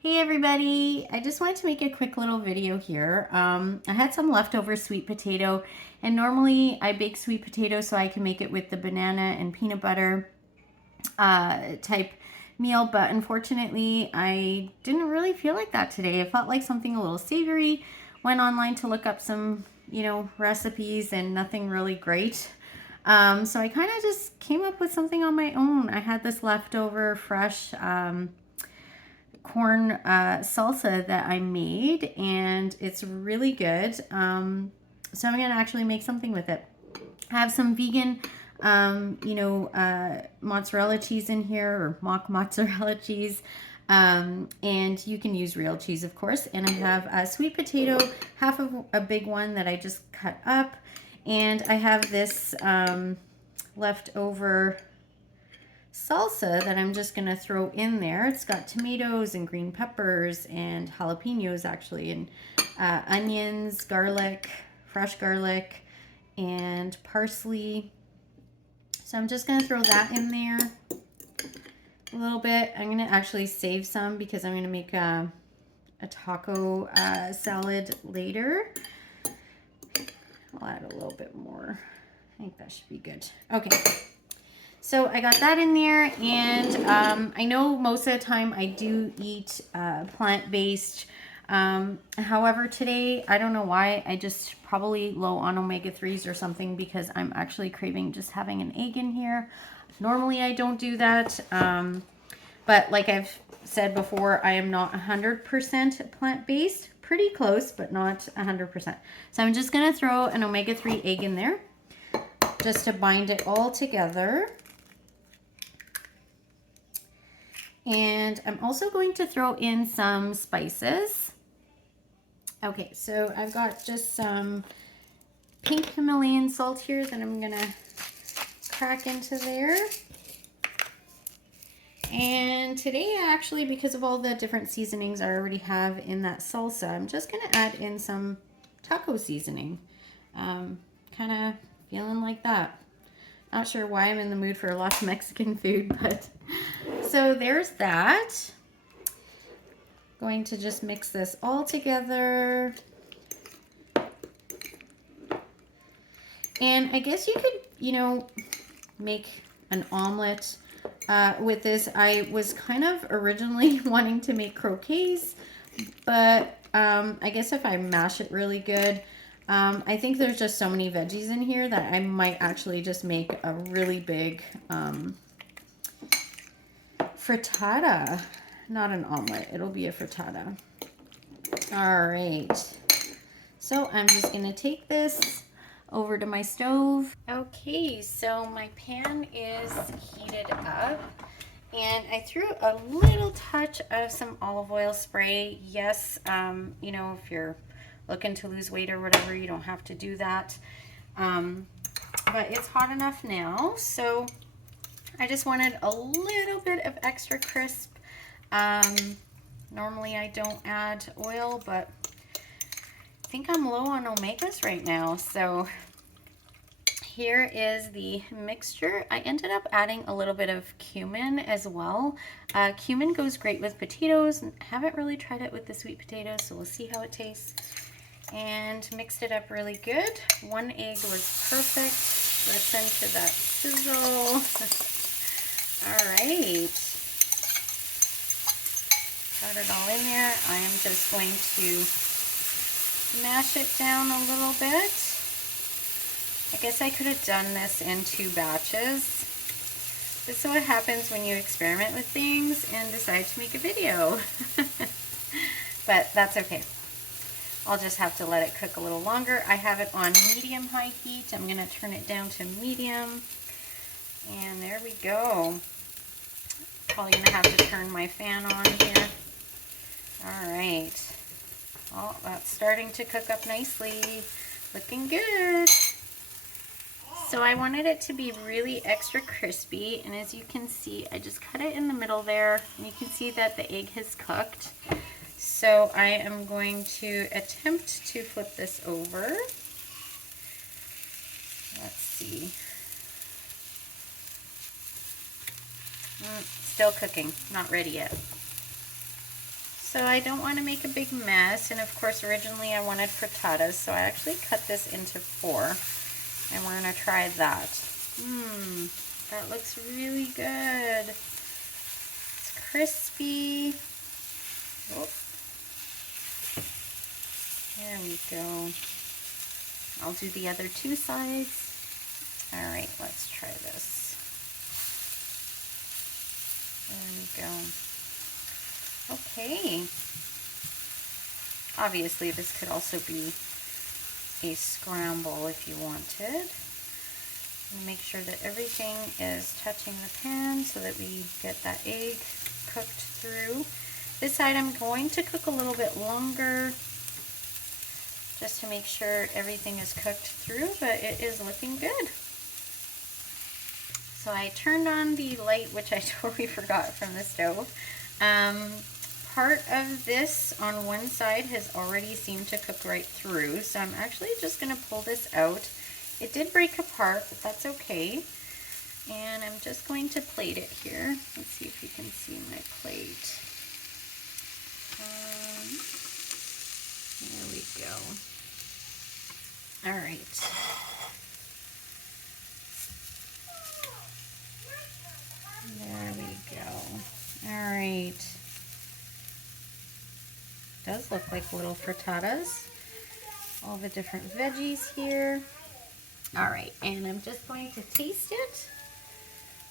Hey everybody, I just wanted to make a quick little video here. I had some leftover sweet potato, and normally I bake sweet potato so I can make it with the banana and peanut butter type meal, but unfortunately I didn't really feel like that today. I felt like something a little savory. Went online to look up some, recipes, and nothing really great. So I kind of just came up with something on my own. I had this leftover fresh corn salsa that I made, and it's really good. So I'm going to actually make something with it. I have some vegan, mozzarella cheese in here, or mock mozzarella cheese. And you can use real cheese, of course. And I have a sweet potato, half of a big one that I just cut up. And I have this leftover salsa that I'm just gonna throw in there. It's got tomatoes and green peppers and jalapenos actually, and onions, garlic, fresh garlic, and parsley. So I'm just gonna throw that in there a little bit. I'm gonna actually save some because I'm gonna make a taco salad later. I'll add a little bit more. I think that should be good. Okay. So I got that in there, and I know most of the time I do eat plant-based. However, today, I don't know why, I just probably low on omega-3s or something, because I'm actually craving just having an egg in here. Normally I don't do that, but like I've said before, I am not 100% plant-based. Pretty close, but not 100%. So I'm just going to throw an omega-3 egg in there just to bind it all together. And I'm also going to throw in some spices. Okay, so I've got just some pink Himalayan salt here that I'm gonna crack into there. And today, actually, because of all the different seasonings I already have in that salsa, I'm just gonna add in some taco seasoning. Kind of feeling like that. Not sure why I'm in the mood for a lot of Mexican food, but so there's that. Going to just mix this all together. And I guess you could, make an omelet with this. I was kind of originally wanting to make croquettes, but I guess if I mash it really good, I think there's just so many veggies in here that I might actually just make a really big frittata. Not an omelet, it'll be a frittata. All right, so I'm just gonna take this over to my stove. Okay, so my pan is heated up, and I threw a little touch of some olive oil spray. Yes, if you're looking to lose weight or whatever, you don't have to do that. But it's hot enough now, so I just wanted a little bit of extra crisp. Normally I don't add oil, but I think I'm low on omegas right now, so here is the mixture. I ended up adding a little bit of cumin as well. Cumin goes great with potatoes. I haven't really tried it with the sweet potatoes, so we'll see how it tastes. And mixed it up really good. One egg was perfect. Listen to that sizzle. All right. Got it all in there. I am just going to mash it down a little bit. I guess I could have done this in 2 batches. This is what happens when you experiment with things and decide to make a video. But that's okay. I'll just have to let it cook a little longer. I have it on medium-high heat. I'm going to turn it down to medium. And there we go. Probably going to have to turn my fan on here. All right. Oh, that's starting to cook up nicely. Looking good. So I wanted it to be really extra crispy, and as you can see, I just cut it in the middle there, and you can see that the egg has cooked. So I am going to attempt to flip this over. Let's see. Still cooking, not ready yet. So I don't want to make a big mess, and of course originally I wanted frittatas, so I actually cut this into 4, and we're going to try that. That looks really good. It's crispy. Oh, there we go. I'll do the other 2 sides. All right, let's try this. There we go. Okay. Obviously, this could also be a scramble if you wanted. And make sure that everything is touching the pan so that we get that egg cooked through. This side I'm going to cook a little bit longer just to make sure everything is cooked through, but it is looking good. So I turned on the light, which I totally forgot from the stove. Part of this on one side has already seemed to cook right through, so I'm actually just going to pull this out. It did break apart, but that's okay. And I'm just going to plate it here. Let's see if you can see my plate. There we go. All right. There we go. All right. Does look like little frittatas. All the different veggies here. All right, and I'm just going to taste it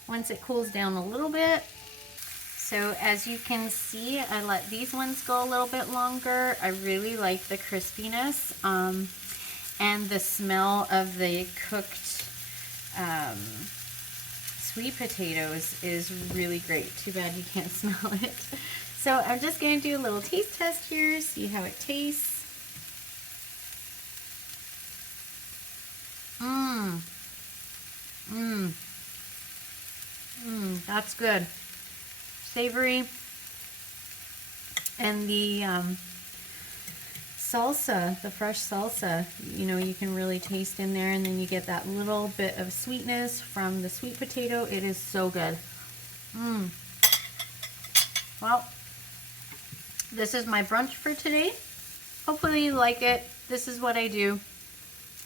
once it cools down a little bit. So as you can see, I let these ones go a little bit longer. I really like the crispiness and the smell of the cooked sweet potatoes is really great. Too bad you can't smell it. So I'm just going to do a little taste test here, see how it tastes. That's good. Savory. And the salsa, the fresh salsa, you know, you can really taste in there, and then you get that little bit of sweetness from the sweet potato. It is so good. Well, this is my brunch for today. Hopefully you like it. This is what I do.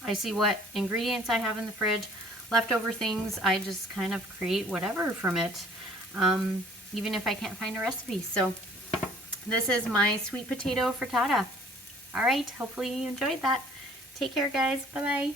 I see what ingredients I have in the fridge, leftover things, I just kind of create whatever from it, even if I can't find a recipe. So this is my sweet potato frittata. All right, hopefully you enjoyed that. Take care, guys. Bye-bye.